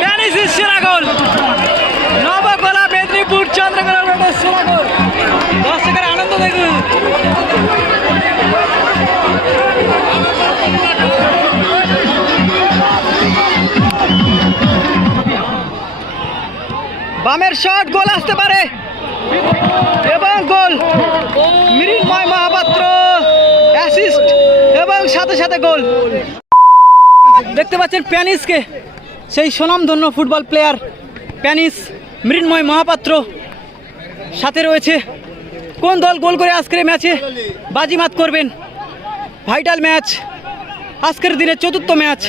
প্যারিসের সেরা গোল নবকলা মেদিনীপুর চন্দ্রকলা রোডের সেরা গোল দর্শকের আনন্দ দেখুন। বামের শট গোল আসতে পারে এবং গোল মৃন্ময় মহাপাত্র অ্যাসিস্ট এবং সাথে গোল। দেখতে পাচ্ছেন প্যানিসকে সেই সুনামধন্য ফুটবল প্লেয়ার প্যানিস মৃন্ময় মহাপাত্র সাথে রয়েছে। কোন দল গোল করে আজকের ম্যাচে বাজিমাত করবেন? ভাইটাল ম্যাচ আজকের দিনের চতুর্থ ম্যাচ।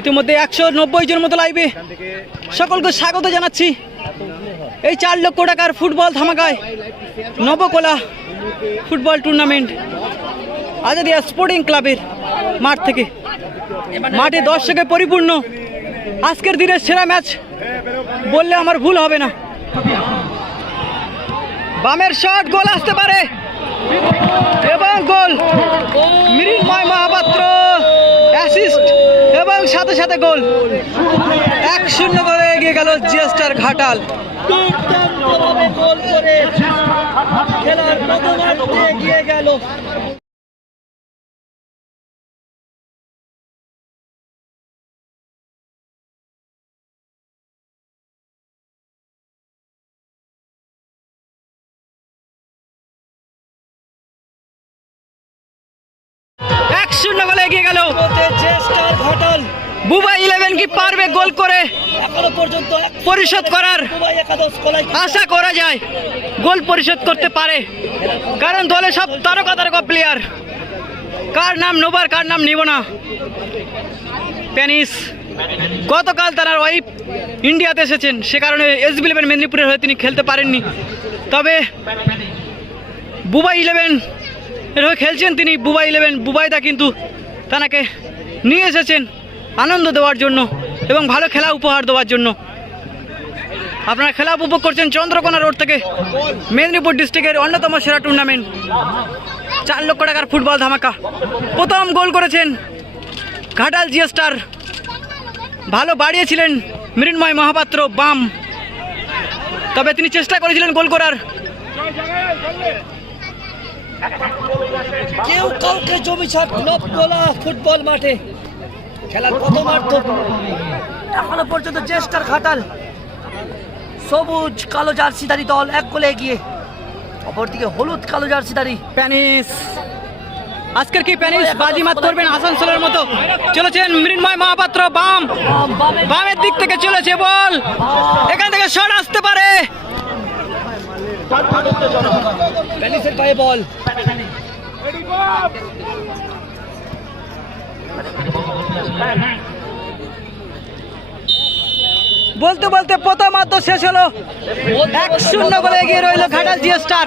ইতিমধ্যে একশো নব্বই জন মতো লাইভে সকলকে স্বাগত জানাচ্ছি। এই চার লক্ষ টাকার football ধামাকায় Nabakola football tournament Azadia sporting ক্লাবের মাঠ থেকে। মাঠে দর্শকে পরিপূর্ণ। আজকের দিনের সেরা ম্যাচ বললে আমার ভুল হবে না। বামের শট, গোল আসতে পারে। এবং গোল। মৃন্ময় মহাপাত্র অ্যাসিস্ট এবং সাথে সাথে গোল। এক শূন্য এগিয়ে গেল জিএস্টার ঘাটাল। খেলার এগিয়ে গেল এক শূন্য গোলে এগিয়ে গেল। ঘটল। বুবা ইলেভেন কি পারবে গোল করে? এখনও পর্যন্ত পরিশোধ করার আশা করা যায়। গোল পরিশোধ করতে পারে। কারণ দলে সব তারকা তারকা প্লেয়ার কার নাম নোবার কার নাম নিব না। প্যানিস। গতকাল তার ওয়াইফ ইন্ডিয়াতে এসেছেন। সে কারণে এস বি ইলেভেন মেদিনীপুরের হয়ে তিনি খেলতে পারেননি। তবে বুবাই ইলেভেন এর হয়ে খেলছেন তিনি। বুবাই ইলেভেন বুবাইদা কিন্তু তানাকে নিয়ে এসেছেন। আনন্দ দেওয়ার জন্য এবং ভালো খেলা উপহার দেওয়ার জন্য। আপনারা খেলা উপভোগ করছেন চন্দ্রকোনা রোড থেকে। মেদিনীপুর ডিস্ট্রিক্টের অন্যতম সেরা টুর্নামেন্ট চার লক্ষ টাকার ফুটবল ধামাকা। প্রথম গোল করেছেন ঘাটাল জিও স্টার। ভালো বাড়িয়েছিলেন মৃন্ময় মহাপাত্র বাম। তবে তিনি চেষ্টা করেছিলেন গোল করার। কেউ কাউকে জমি ছাড় গোলা ফুটবল মাঠে। খেলার প্রথমার্ধ। এখনও পর্যন্ত চেষ্টার খাটাল সবুজ কালো জার্সিদারি দল এক গোলে এগিয়ে। অপরদিকে হলুদ কালো জার্সিদারি প্যানিস। আজকের কি প্যানিস? বাজিমাত করবেন আসানসোলের মতো। চলেছেন মৃন্ময় মহাপাত্র বাম। বামের দিক থেকে চলেছে বল। এখান থেকে শট আসতে পারে। প্যানিসের পায়ে বল। বলতে বলতে প্রথম প্রথমার্ধ শেষ হলো। এক শূন্য বলে এগিয়ে রইল ঘাটাল জিও স্টার।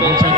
বলছেন